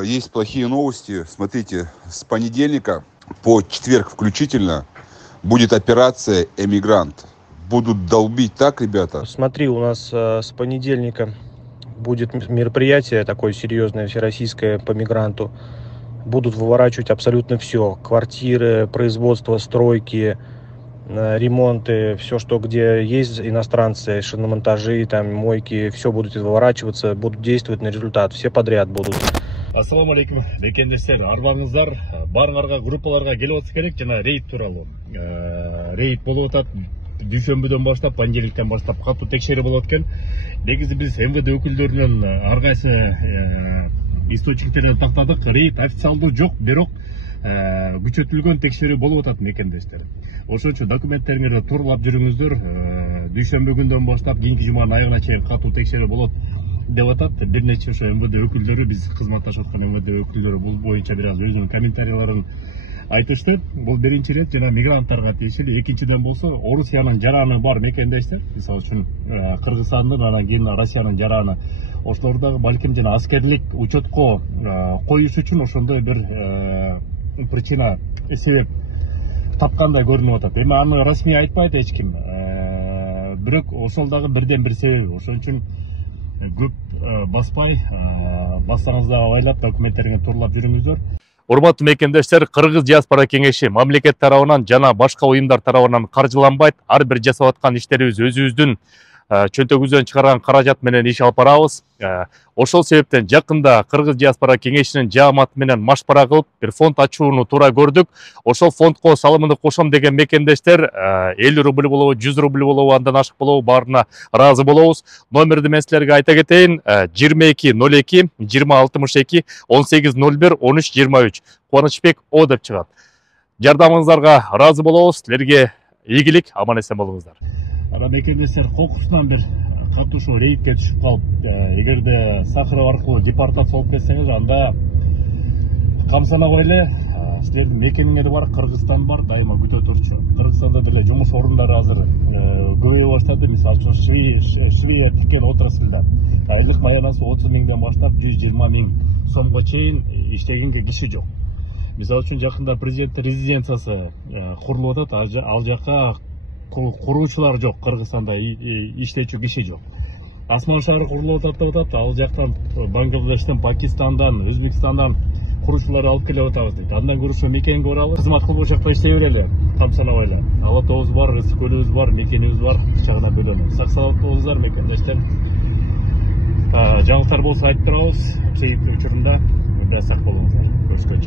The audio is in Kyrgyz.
Есть плохие новости. Смотрите, с понедельника по четверг включительно будет операция «Эмигрант». Будут долбить так, ребята. Смотри, у нас с понедельника будет мероприятие такое серьезное, всероссийское по мигранту. Будут выворачивать абсолютно все. Квартиры, производство, стройки, ремонты, все, что где есть иностранцы, шиномонтажи, там, мойки, все будут выворачиваться, будут действовать на результат. Все подряд будут. Ассаламу алейкум, бекендештер, арбаңыздар, барыңарга группаларга келип атса керек жана рейд тууралуу. Рейд болуп атат. Дүйшөмбүдөн баштап, понедельниктен баштап катуу текшерүү болот экен. Негизи биз МВД өкүлдөрүнөн ар кайсы источниктерден тактадык. Рейд официалдуу жок, бирок күчөтүлгөн текшерүү болуп атат мекендештер. Ошон үчүн документтериңерди тууралап жүрүңүздөр. Дүйшөмбү күндөн баштап кийинки жуманын айына чейин катуу текшерүү болот деп атат. Бир нече ошо МВД өкүлдөрү, биз кызматташып аткан МВД өкүлдөрү бул боюнча бир аз өзүнүн комментарийлерин айтышты. Бул биринчи рет жана мигранттарга тиешелүү. Экинчиден болсо, Орусиянын жараны бар мекендештер. Мисалы үчүн Кыргызстандын, анан кийин Россиянын жараны. Ошолордогу балким жана аскерлик учетко коюш үчүн ошондой бир причина, себеп тапкандай көрүнүп атат. Эми аны расмий айтпайт эч ким. Бирок ошол дагы бирден бир себеби. Ошон үчүн көп баспай, бассаңыздар абайлап документтериңерди тууралап жүрүңүздөр. Урматтуу мекендештер, Кыргыз диаспора кеңеши мамлекет тарабынан жана башка уюмдар тарабынан каржыланбайт. Ар бир жасап аткан иштерибиз өзүбүздүн чөнтөгүбүздөн чыгарган каражат менен иш алып барабыз. Ошол себептен жакында Кыргыз диаспора кеңешинин жааматы менен машпара кылып бир фонд ачууну туура көрдүк. Ошол фондко салымымды кошом деген мекендештер 50 рубль болобу, 100 рубль болобу, андан ашык болобу, баарына ыраазы болобуз. Номерди мен силерге айта кетейин: 2202 2062 1801 1323. Кубанычбек О деп чыгат. Жардамыңыздарга ыраазы болобуз. Силерге ийгилик, аман эсен болуңуздар. Мекендештер кокусунан бир катышуу рейдке түшүп калып, эгерде Сахаров аркылуу депортация болуп кетсеңиз, анда камсанабай эле силердин мекемеңер бар, Кыргызстан бар, дайыма күтө турчу. Кыргызстанда деле жумуш орундары азыр көбөйө баштады. Мисалы үчүн швея тиккен отраслда айлык маянасы 30 миңден баштап 120 миң сомго чейин иштегенге киши жок. Мисалы үчүн жакында президенттин резиденциясы курулуп атат, ал жака куруучулар жок, Кыргызстанда иштечү киши жок. Асман шаары курулуп атат деп атат, ал жактан Бангладештен, Пакистандан, Өзбекстандан куруучуларды алып келип атабыз дейт. Андан көрүшө мекенге баралы, кызмат кылып жакта иштей берели, камсанабай эле. Ала тообуз бар, ысык көлүбүз бар, мекенибиз бар, чагына бөлөнөт. Сак саламат болуңуздар мекендештер. Жаңылыктар болсо айтып турабыз, чегиптүү учурунда сак болуңуздар. Көрүшкөнчө.